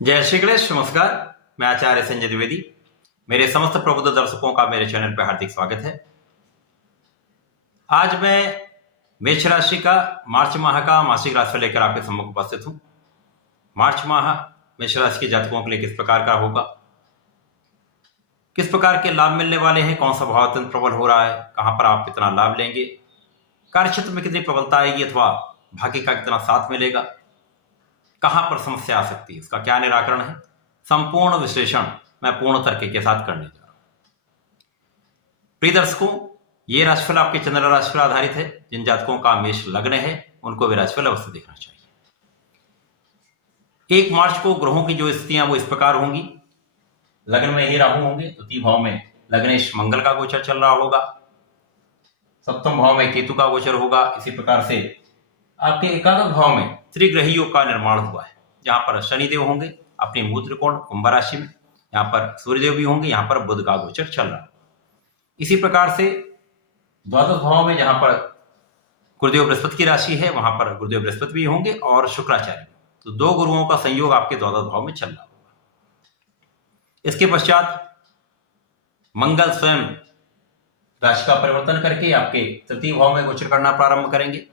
जय श्री गणेश। नमस्कार। मैं आचार्य संजय द्विवेदी। मेरे समस्त प्रबुद्ध दर्शकों का मेरे चैनल पर हार्दिक स्वागत है। आज मैं मेष राशि का मार्च माह का मासिक राशिफल लेकर आपके सम्मुख उपस्थित हूं। मार्च माह मेष राशि के जातकों के लिए किस प्रकार का होगा, किस प्रकार के लाभ मिलने वाले हैं, कौन सा भाव अत्यंत प्रबल हो रहा है, कहां पर आप कितना लाभ लेंगे, कार्यक्षेत्र में कितनी प्रबलता आएगी अथवा भाग्य का कितना साथ मिलेगा, कहां पर समस्या आ सकती है, इसका क्या निराकरण है, संपूर्ण विश्लेषण मैं पूर्ण तर्क के साथ करने जा रहा हूं। प्रिय दर्शकों, ये राशिफल आपके चंद्र राशि पर आधारित है। जिन जातकों का मेष लग्न है उनको भी राशिफल अवश्य देखना चाहिए। 1 मार्च को ग्रहों की जो स्थितियां वो इस प्रकार होंगी। लग्न में ही राहु होंगे, तृतीय भाव में लग्नेश मंगल का गोचर चल रहा होगा, सप्तम भाव में केतु का गोचर होगा। इसी प्रकार से आपके एकादश भाव में त्रिग्रही योग का निर्माण हुआ है, जहां पर शनिदेव होंगे अपने मूल त्रिकोण कुंभ राशि में, यहाँ पर सूर्यदेव भी होंगे, यहाँ पर बुध का गोचर चल रहा है। इसी प्रकार से द्वादश भाव में जहां पर गुरुदेव बृहस्पति की राशि है वहां पर गुरुदेव बृहस्पति भी होंगे और शुक्राचार्य। तो 2 गुरुओं का संयोग आपके द्वादश भाव में चल रहा होगा। इसके पश्चात मंगल स्वयं राशि का परिवर्तन करके आपके तृतीय भाव में गोचर करना प्रारंभ करेंगे,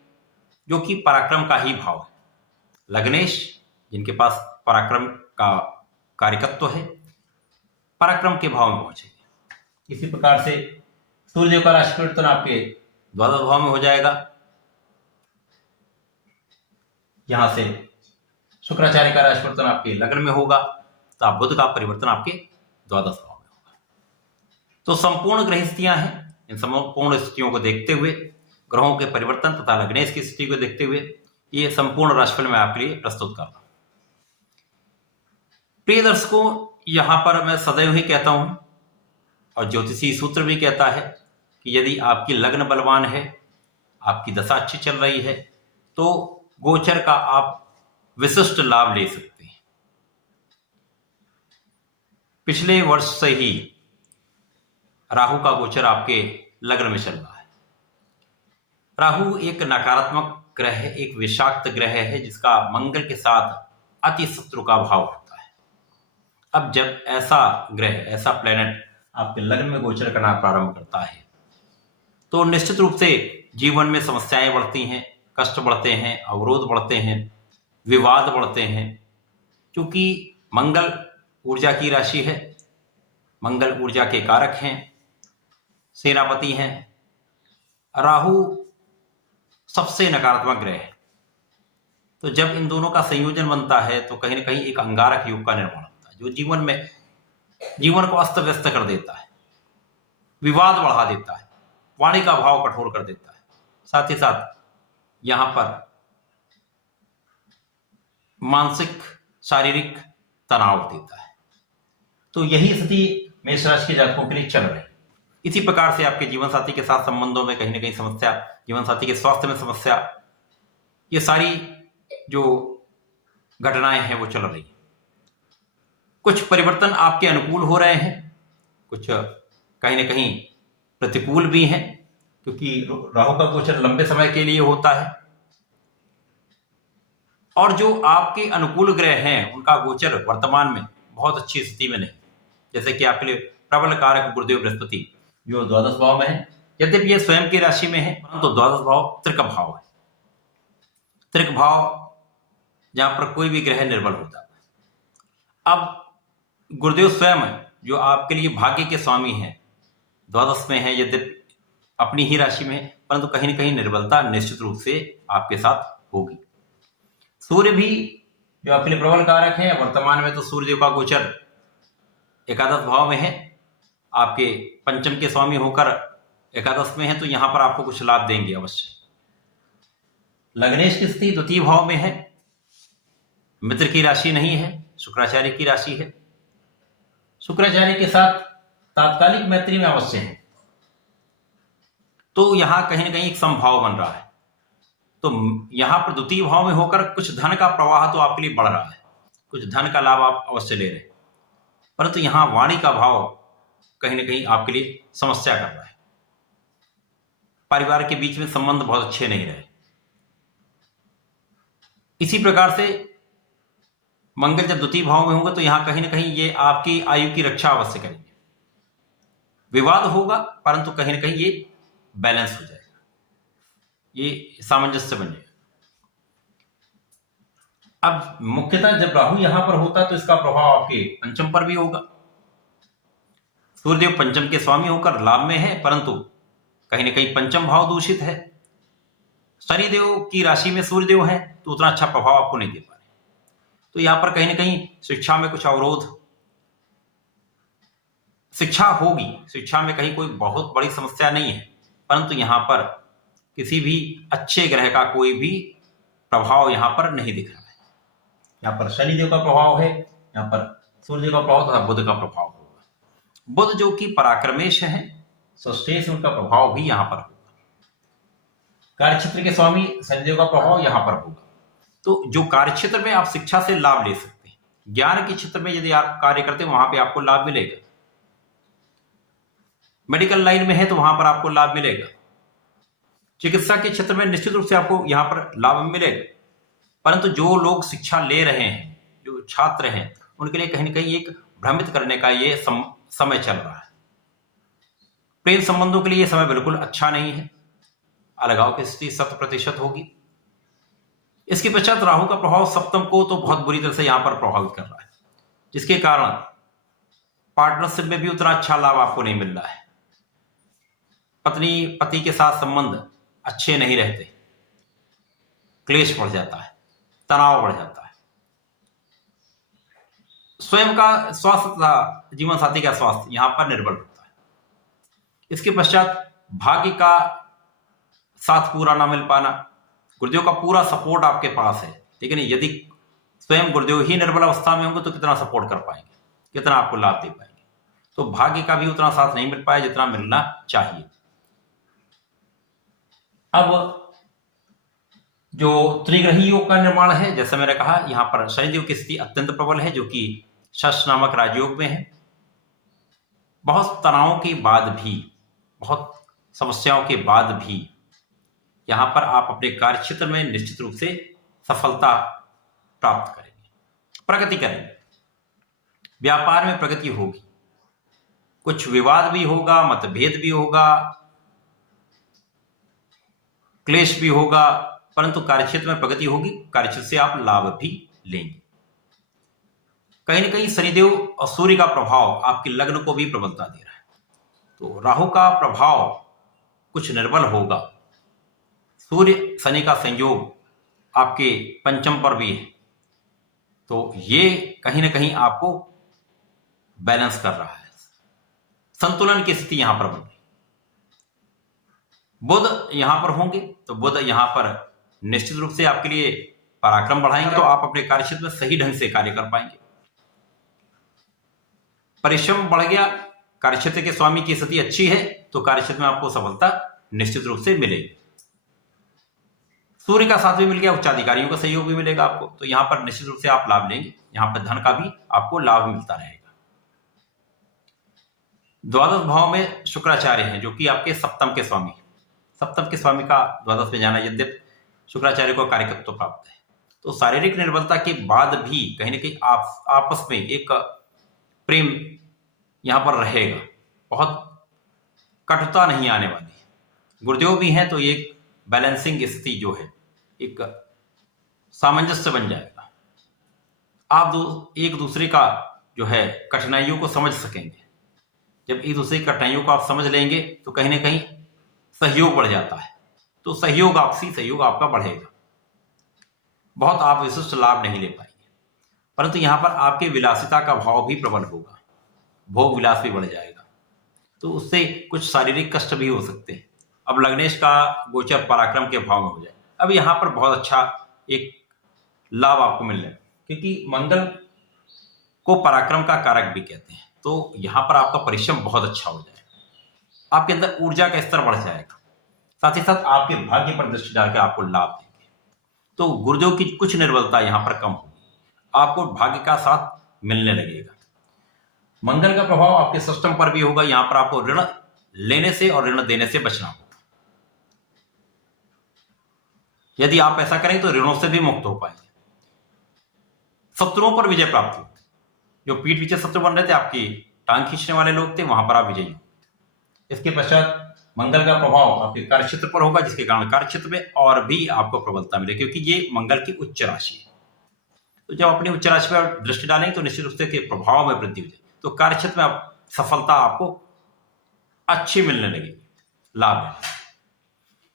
जो कि पराक्रम का ही भाव है। लग्नेश जिनके पास पराक्रम का कारकत्व है, पराक्रम के भाव में पहुंचेंगे। इसी प्रकार से सूर्यदेव का राशि परिवर्तन आपके द्वादश भाव में हो जाएगा। यहां से शुक्राचार्य का राशि परिवर्तन आपके लग्न में होगा, तो बुध का परिवर्तन आपके द्वादश भाव में होगा। तो संपूर्ण ग्रह स्थितियां हैं। इन संपूर्ण स्थितियों को देखते हुए, ग्रहों के परिवर्तन तथा लग्नेश की स्थिति को देखते हुए ये संपूर्ण राशिफल मैं आपके लिए प्रस्तुत कर रहा हूं। प्रिय दर्शकों, यहां पर मैं सदैव ही कहता हूं और ज्योतिषी सूत्र भी कहता है कि यदि आपकी लग्न बलवान है, आपकी दशा अच्छी चल रही है, तो गोचर का आप विशिष्ट लाभ ले सकते हैं। पिछले वर्ष से ही राहु का गोचर आपके लग्न में चल रहा है। राहु एक नकारात्मक ग्रह है, एक विषाक्त ग्रह है, जिसका मंगल के साथ अति शत्रु का भाव होता है। अब जब ऐसा ग्रह, ऐसा प्लेनेट आपके लग्न में गोचर करना प्रारंभ करता है, तो निश्चित रूप से जीवन में समस्याएं बढ़ती हैं, कष्ट बढ़ते हैं, अवरोध बढ़ते हैं, विवाद बढ़ते हैं। क्योंकि मंगल ऊर्जा की राशि है, मंगल ऊर्जा के कारक हैं, सेनापति हैं। राहु सबसे नकारात्मक ग्रह है। तो जब इन दोनों का संयोजन बनता है तो कहीं ना कहीं एक अंगारक योग का निर्माण होता है, जो जीवन को अस्त व्यस्त कर देता है, विवाद बढ़ा देता है, वाणी का भाव कठोर कर देता है, साथ ही साथ यहां पर मानसिक शारीरिक तनाव देता है। तो यही स्थिति मेष राशि के जातकों के लिए चल रही है। इसी प्रकार से आपके जीवन साथी के साथ संबंधों में कहीं ना कहीं समस्या, जीवन साथी के स्वास्थ्य में समस्या, ये सारी जो घटनाएं हैं वो चल रही है। कुछ परिवर्तन आपके अनुकूल हो रहे हैं, कुछ कहीं ना कहीं प्रतिकूल भी हैं, क्योंकि राहु का गोचर लंबे समय के लिए होता है। और जो आपके अनुकूल ग्रह हैं उनका गोचर वर्तमान में बहुत अच्छी स्थिति में नहीं। जैसे कि आपके लिए प्रबल कारक गुरुदेव बृहस्पति जो द्वादश भाव में है, यद्यपि ये स्वयं की राशि में है, परंतु तो द्वादश भाव त्रिक भाव है। त्रिक भाव जहां पर कोई भी ग्रह निर्बल होता है। अब गुरुदेव स्वयं जो आपके लिए भाग्य के स्वामी हैं, द्वादश में है, यद्यपि अपनी ही राशि में है, परंतु कहीं ना कहीं निर्बलता निश्चित रूप से आपके साथ होगी। सूर्य भी जो आपके लिए प्रबल कारक है, वर्तमान में तो सूर्यदेव का गोचर एकादश भाव में है, आपके पंचम के स्वामी होकर एकादश में है, तो यहां पर आपको कुछ लाभ देंगे अवश्य। लग्नेश की स्थिति द्वितीय भाव में है, मित्र की राशि नहीं है, शुक्राचार्य की राशि है। शुक्राचार्य के साथ तात्कालिक मैत्री में अवश्य है, तो यहां कहीं ना कहीं एक समभाव बन रहा है। तो यहां पर द्वितीय भाव में होकर कुछ धन का प्रवाह तो आपके लिए बढ़ रहा है, कुछ धन का लाभ आप अवश्य ले रहे हैं, परंतु यहां वाणी का भाव कहीं ना कहीं आपके लिए समस्या कर रहा है। परिवार के बीच में संबंध बहुत अच्छे नहीं रहे। इसी प्रकार से मंगल जब द्वितीय भाव में होंगे तो यहां कहीं ना कहीं ये आपकी आयु की रक्षा अवश्य करेंगे। विवाद होगा परंतु कहीं ना कहीं ये बैलेंस हो जाएगा, ये सामंजस्य बन जाएगा। अब मुख्यतः जब राहु यहां पर होता तो इसका प्रभाव आपके पंचम पर भी होगा। सूर्यदेव पंचम के स्वामी होकर लाभ में है, परंतु कहीं ना कहीं पंचम भाव दूषित है। शनिदेव की राशि में सूर्यदेव है तो उतना अच्छा प्रभाव आपको नहीं दे पा रहे। तो यहां पर कहीं ना कहीं शिक्षा में कुछ अवरोध, शिक्षा होगी, शिक्षा में कहीं कोई बहुत बड़ी समस्या नहीं है, परंतु यहां पर किसी भी अच्छे ग्रह का कोई भी प्रभाव यहां पर नहीं दिख रहा है। यहां पर शनिदेव का प्रभाव है, यहां पर सूर्य का प्रभाव तथा बुध का प्रभाव होगा। बुध जो कि पराक्रमेश है, सस्टेश, उनका प्रभाव भी यहां पर होगा। कार्यक्षेत्र के स्वामी शनिदेव का प्रभाव यहां पर होगा। तो जो कार्यक्षेत्र में आप शिक्षा से लाभ ले सकते हैं, ज्ञान के क्षेत्र में यदि आप कार्य करते हैं वहां पे आपको लाभ मिलेगा। मेडिकल लाइन में है तो वहां पर आपको लाभ मिलेगा। चिकित्सा के क्षेत्र में निश्चित रूप से आपको यहां पर लाभ मिलेगा। परंतु जो लोग शिक्षा ले रहे हैं, जो छात्र हैं, उनके लिए कहीं ना कहीं एक भ्रमित करने का ये समय चल रहा है। प्रेम संबंधों के लिए यह समय बिल्कुल अच्छा नहीं है। अलगाव की स्थिति 100% होगी। इसके पश्चात राहु का प्रभाव सप्तम को तो बहुत बुरी तरह से यहां पर प्रभावित कर रहा है, जिसके कारण पार्टनरशिप में भी उतना अच्छा लाभ आपको नहीं मिल रहा है। पत्नी पति के साथ संबंध अच्छे नहीं रहते, क्लेश बढ़ जाता है, तनाव बढ़ जाता है। स्वयं का स्वास्थ्य तथा जीवन साथी का स्वास्थ्य यहां पर निर्भर होता है। इसके पश्चात भाग्य का साथ पूरा ना मिल पाना, गुरुदेव का पूरा सपोर्ट आपके पास है, लेकिन यदि स्वयं गुरुदेव ही निर्बल अवस्था में होंगे तो कितना सपोर्ट कर पाएंगे, कितना आपको लाभ दे पाएंगे। तो भाग्य का भी उतना साथ नहीं मिल पाया जितना मिलना चाहिए। अब जो त्रिग्रही योग का निर्माण है, जैसे मैंने कहा, यहां पर शनिदेव की स्थिति अत्यंत प्रबल है, जो कि षष्ठ नामक राजयोग में है। बहुत तनाव के बाद भी, बहुत समस्याओं के बाद भी यहां पर आप अपने कार्य क्षेत्र में निश्चित रूप से सफलता प्राप्त करेंगे, प्रगति करेंगे। व्यापार में प्रगति होगी, कुछ विवाद भी होगा, मतभेद भी होगा, क्लेश भी होगा, परंतु कार्यक्षेत्र में प्रगति होगी। कार्यक्षेत्र से आप लाभ भी लेंगे। कहीं ना कहीं शनिदेव और सूर्य का प्रभाव आपके लग्न को भी प्रबलता दे रहा है, तो राहु का प्रभाव कुछ निर्बल होगा। सूर्य शनि का संयोग आपके पंचम पर भी है, तो ये कहीं ना कहीं आपको बैलेंस कर रहा है, संतुलन की स्थिति यहां पर बन रही। बुध यहां पर होंगे तो बुध यहां पर निश्चित रूप से आपके लिए पराक्रम बढ़ाएंगे, तो आप अपने कार्यक्षेत्र में सही ढंग से कार्य कर पाएंगे। परिश्रम बढ़ गया, कार्यक्षेत्र के स्वामी की स्थिति अच्छी है तो कार्यक्षेत्र में आपको सफलता निश्चित रूप से मिलेगी। सूर्य का साथ भी मिल गया, उच्चाधिकारियों का सहयोग भी मिलेगा आपको, तो यहां पर निश्चित रूप से आप लाभ लेंगे। यहां पर धन का भी आपको लाभ मिलता रहेगा। द्वादश भाव में शुक्राचार्य हैं, जो कि आपके सप्तम के स्वामी। सप्तम के स्वामी का द्वादश में जाना, यद्यपि शुक्राचार्य को कार्यकत्व प्राप्त है, तो शारीरिक निर्बलता के बाद भी कहीं ना कहीं आप आपस में एक प्रेम यहां पर रहेगा, बहुत कटुता नहीं आने वाली है। गुरुदेव भी हैं तो एक बैलेंसिंग स्थिति जो है, एक सामंजस्य बन जाएगा। आप एक दूसरे का जो है कठिनाइयों को समझ सकेंगे। जब एक दूसरे की कठिनाइयों को आप समझ लेंगे तो कहीं ना कहीं सहयोग बढ़ जाता है, तो सहयोग, आपसी सहयोग आपका बढ़ेगा। बहुत आप विशिष्ट लाभ नहीं ले पाएंगे, परंतु यहां पर आपके विलासिता का भाव भी प्रबल होगा, भोग विलास भी बढ़ जाएगा, तो उससे कुछ शारीरिक कष्ट भी हो सकते हैं। अब लग्नेश का गोचर पराक्रम के भाव में हो जाए, अब यहां पर बहुत अच्छा एक लाभ आपको मिल जाएगा, क्योंकि मंगल को पराक्रम का कारक भी कहते हैं। तो यहां पर आपका परिश्रम बहुत अच्छा हो जाएगा, आपके अंदर ऊर्जा का स्तर बढ़ जाएगा, साथ ही साथ आपके भाग्य पर दृष्टि डालकर आपको लाभ देंगे। तो गुरुदेव की कुछ निर्बलता यहां पर कम होगी, आपको भाग्य का साथ मिलने लगेगा। मंगल का प्रभाव आपके सिस्टम पर भी होगा, यहां पर आपको ऋण लेने से और ऋण देने से बचना होगा। यदि आप ऐसा करें तो ऋणों से भी मुक्त हो पाएंगे। शत्रुओं पर विजय प्राप्त हो। जो पीठ पीछे शत्रु बन रहे थे, आपकी टांग खींचने वाले लोग थे, वहां पर आप विजयी हो। इसके पश्चात मंगल का प्रभाव आपके कार्यक्षेत्र पर होगा, जिसके कारण कार्यक्षेत्र में और भी आपको प्रबलता मिलेगी, क्योंकि ये मंगल की उच्च राशि है। तो जब अपनी उच्च राशि पर दृष्टि डालेंगे तो निश्चित रूप से प्रभाव में वृद्धि हो जाए, तो कार्यक्षेत्र में आप सफलता आपको अच्छी मिलने लगेगी, लाभ है।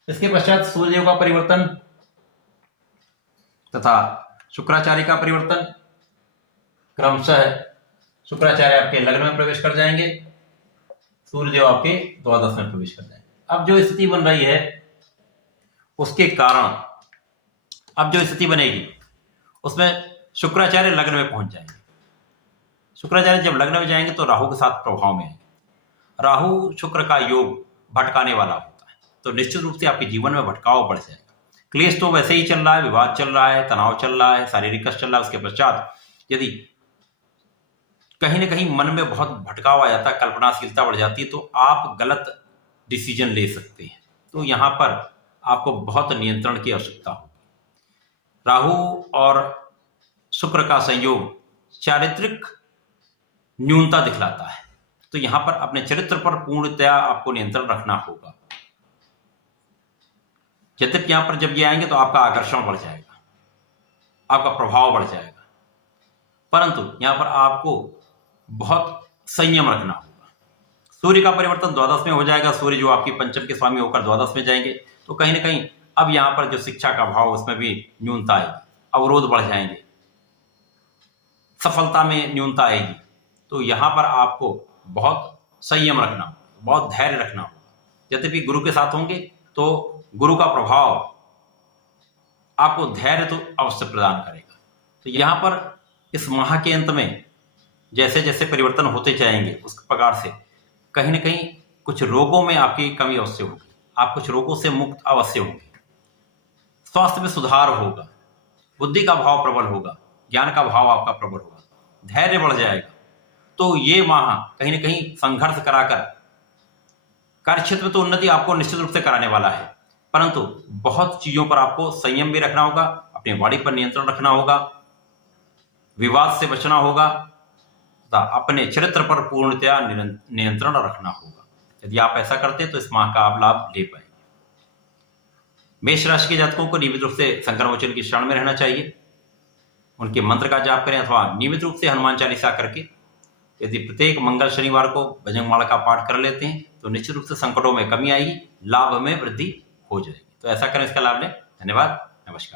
इसके पश्चात सूर्यदेव का परिवर्तन तथा शुक्राचार्य का परिवर्तन, क्रमशः शुक्राचार्य आपके लग्न में प्रवेश कर जाएंगे, सूर्यदेव आपके द्वादश में प्रवेश कर जाएंगे। अब जो स्थिति बन रही है उसके कारण अब जो स्थिति बनेगी उसमें शुक्राचार्य लग्न में पहुंच जाएंगे। शुक्राचार्य जब लग्न में जाएंगे तो राहु के साथ प्रभाव में आएंगे। राहु शुक्र का योग भटकाने वाला होता है, तो निश्चित रूप से आपके जीवन में भटकाव बढ़ जाएगा। क्लेश तो वैसे ही चल रहा है, विवाद चल रहा है, तनाव चल रहा है, शारीरिक कष्ट चल रहा है। उसके पश्चात यदि कहीं ना कहीं मन में बहुत भटकाव आ जाता है, कल्पनाशीलता बढ़ जाती है, तो आप गलत डिसीजन ले सकते हैं। तो यहां पर आपको बहुत नियंत्रण की आवश्यकता होगी। राहु और शुक्र का संयोग चारित्रिक न्यूनता दिखलाता है, तो यहां पर अपने चरित्र पर पूर्णतया आपको नियंत्रण रखना होगा। यद्यपि यहां पर जब ये आएंगे तो आपका आकर्षण बढ़ जाएगा, आपका प्रभाव बढ़ जाएगा, परंतु यहां पर आपको बहुत संयम रखना होगा। सूर्य का परिवर्तन द्वादश में हो जाएगा। सूर्य जो आपकी पंचम के स्वामी होकर द्वादश में जाएंगे, तो कहीं ना कहीं अब यहां पर जो शिक्षा का भाव उसमें भी न्यूनता आएगी, अवरोध बढ़ जाएंगे, सफलता में न्यूनता आएगी। तो यहां पर आपको बहुत संयम रखना होगा, बहुत धैर्य रखना होगा। यद्यपि गुरु के साथ होंगे तो गुरु का प्रभाव आपको धैर्य तो अवश्य प्रदान करेगा। तो यहां पर इस माह के अंत में जैसे जैसे परिवर्तन होते जाएंगे उस प्रकार से कहीं ना कहीं कुछ रोगों में आपकी कमी अवश्य होगी, आप कुछ रोगों से मुक्त अवश्य होंगे, स्वास्थ्य में सुधार होगा, बुद्धि का भाव प्रबल होगा, ज्ञान का भाव आपका प्रबल होगा, धैर्य बढ़ जाएगा। तो ये माह कहीं ना कहीं संघर्ष कराकर कार्यक्षेत्र में तो उन्नति आपको निश्चित रूप से कराने वाला है, परंतु बहुत चीजों पर आपको संयम भी रखना होगा, अपनी वाणी पर नियंत्रण रखना होगा, विवाद से बचना होगा तथा अपने चरित्र पर पूर्णतया नियंत्रण रखना होगा। यदि आप ऐसा करते हैं तो इस माह का आप लाभ ले पाएंगे। मेष राशि के जातकों को नियमित रूप से शंकर वचन की शरण में रहना चाहिए, उनके मंत्र का जाप करें अथवा नियमित रूप से हनुमान चालीसा करके यदि प्रत्येक मंगल शनिवार को भजनमाला का पाठ कर लेते हैं तो निश्चित रूप से संकटों में कमी आएगी, लाभ में वृद्धि हो जाएगी। तो ऐसा करें, इसका लाभ लें। धन्यवाद, नमस्कार।